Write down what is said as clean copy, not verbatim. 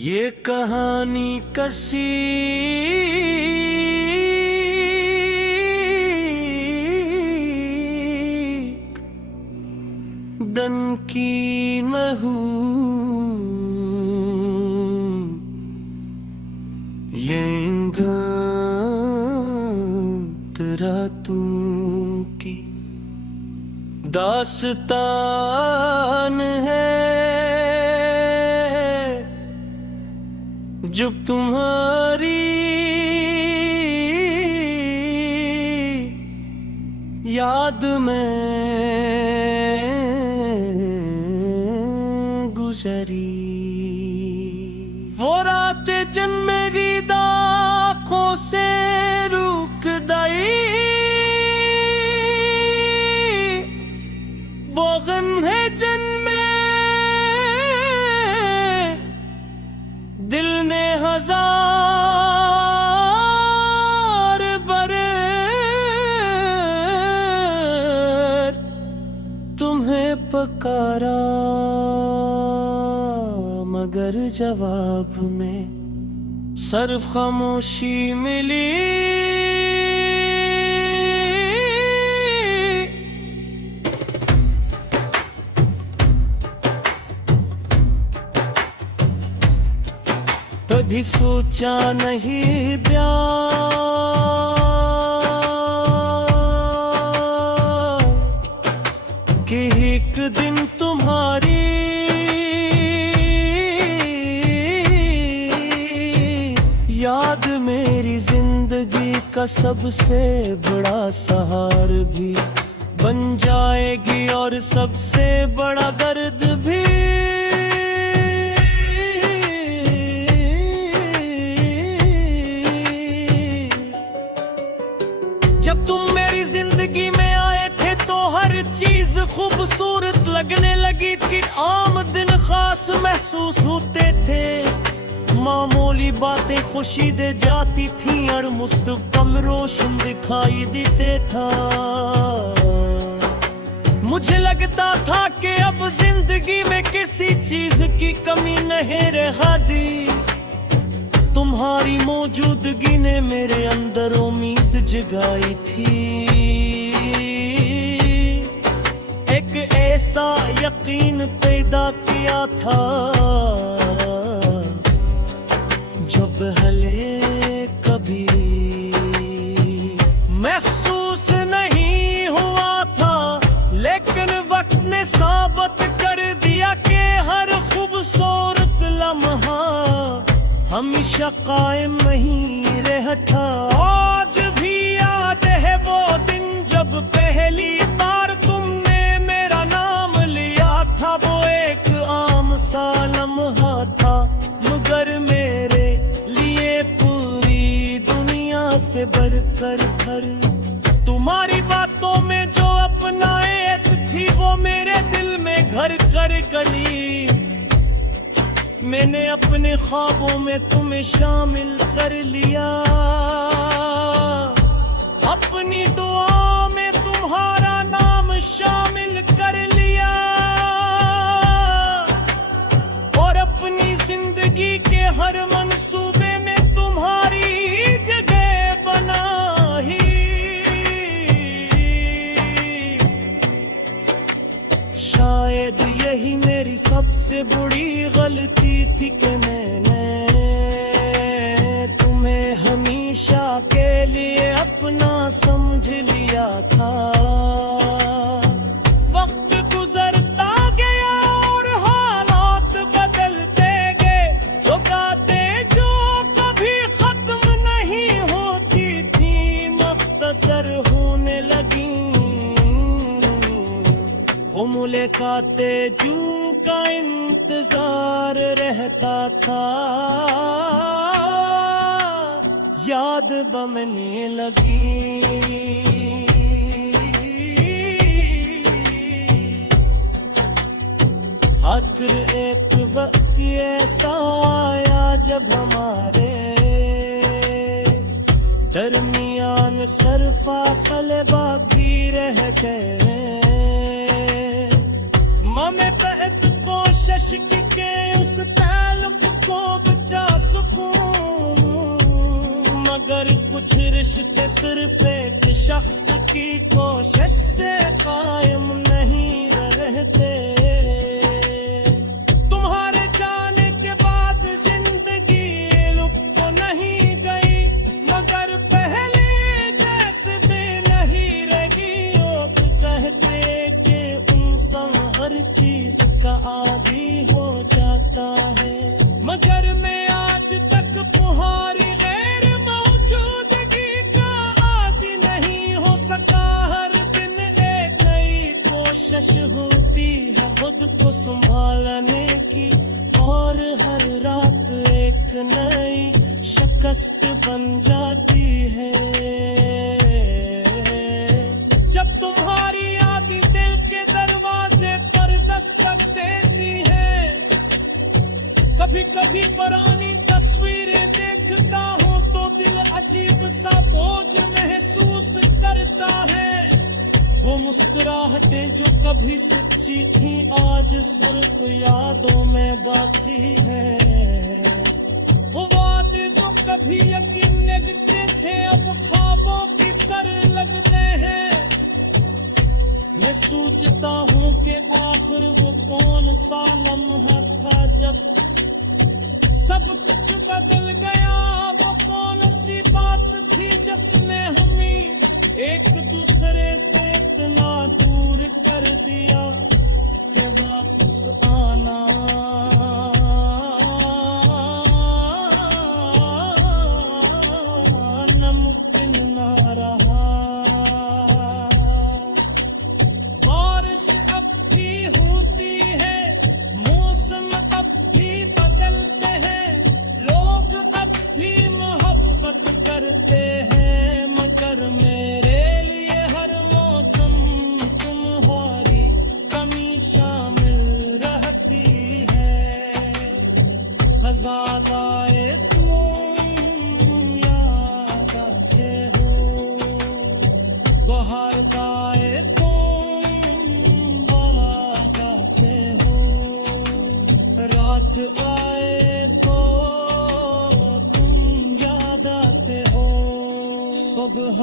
ये कहानी कसी दन की महू रातों की दास्तान है जब तुम्हारी याद में गुजरी वो रातें जन मेरी आँखों से रुक गई। वो गम है जन में दिल ने हजार बरस तुम्हें पुकारा मगर जवाब में सिर्फ खामोशी मिली। कभी सोचा नहीं कि एक दिन तुम्हारी याद मेरी जिंदगी का सबसे बड़ा सहार भी बन जाएगी और सबसे बड़ा दर्द भी। जब तुम मेरी जिंदगी में आए थे तो हर चीज खूबसूरत लगने लगी थी। आम दिन खास महसूस होते थे, मामूली बातें खुशी दे जाती थी और मुस्तकबिल रोशन दिखाई देते था। मुझे लगता था कि अब जिंदगी में किसी चीज की कमी नहीं रह दी। तुम्हारी मौजूदगी ने मेरे अंदर उम्मीद जगाई थी, एक ऐसा यकीन पैदा किया था जो पहले कभी महसूस नहीं हुआ था। लेकिन वक्त ने साबित कर दिया कि हर खूबसूरत लम्हा हमेशा कायम नहीं रहता। आज भी याद है वो दिन जब पहली बार तुमने मेरा नाम लिया था। वो एक आम सा लम्हा था मगर मेरे लिए पूरी दुनिया से बढ़कर कर। तुम्हारी बातों में जो अपनायत थी वो मेरे दिल में घर कर गई। मैंने अपने ख्वाबों में तुम्हें शामिल कर लिया, अपनी दुआ में तुम्हारा नाम शामिल कर लिया और अपनी जिंदगी के हर मंसूबे में तुम्हारी जगह बनाई। शायद यही मेरी सबसे बड़ी गलती थी कि मैंने तुम्हें हमेशा के लिए अपना समझ लिया था। वक्त गुजरता गया और हालात बदलते गए, जो बातें जो कभी खत्म नहीं होती थी मुख्तसर होने लगी। वो मुलाकाते जू का इंतजार रहता था, याद बमने लगी। आखिर एक वक्त ऐसा आया जब हमारे दरमियान सर फासले बाकी रह गए। मैं तहत कोशिश की के उस ताल्लुक को कुछ रिश्ते सिर्फ एक शख्स की कोशिश से कायम नहीं रहते। तुम्हारे जाने के बाद जिंदगी लुप्त तो नहीं गई, मगर पहले जैसे भी नहीं रही। लोग कहते कि इंसान हर चीज का आदी हो जाता है, मगर मैं आज तक तुम्हारी गैर मौजूदगी का आदी नहीं हो सका। हर दिन एक नई कोशिश होती है खुद को संभालने की, और हर रात एक नई शिकस्त बन जाती है। जब तुम्हारी यादें दिल के दरवाजे पर दस्तक देती है, कभी कभी पुरानी तस्वीरें देखता हूँ तो दिल अजीब सा बोझ महसूस करता है। वो मुस्कुराहटें जो कभी सच्ची थी आज सिर्फ यादों में बाकी है। वो वादे जो कभी यकीन लगते थे अब ख्वाबों की तरह लगते हैं। मैं सोचता हूँ कि आखिर वो कौन सा लम्हा था जब सब कुछ बदल गया। वो कौन सी बात थी जिसने हमें एक दूसरे से इतना दूर कर दिया कि वापस आना नामुमकिन ना रहा। बारिश अब भी होती है, मौसम अब भी बदलते हैं, लोग अब भी मोहब्बत करते हैं, मगर मेरे लिए हर मौसम तुम्हारी कमी शामिल रहती है। खजादाए तुम याद आते हो, बहारदाए तुम बाग आते हो, रात आए तो तुम याद आते हो। सुबह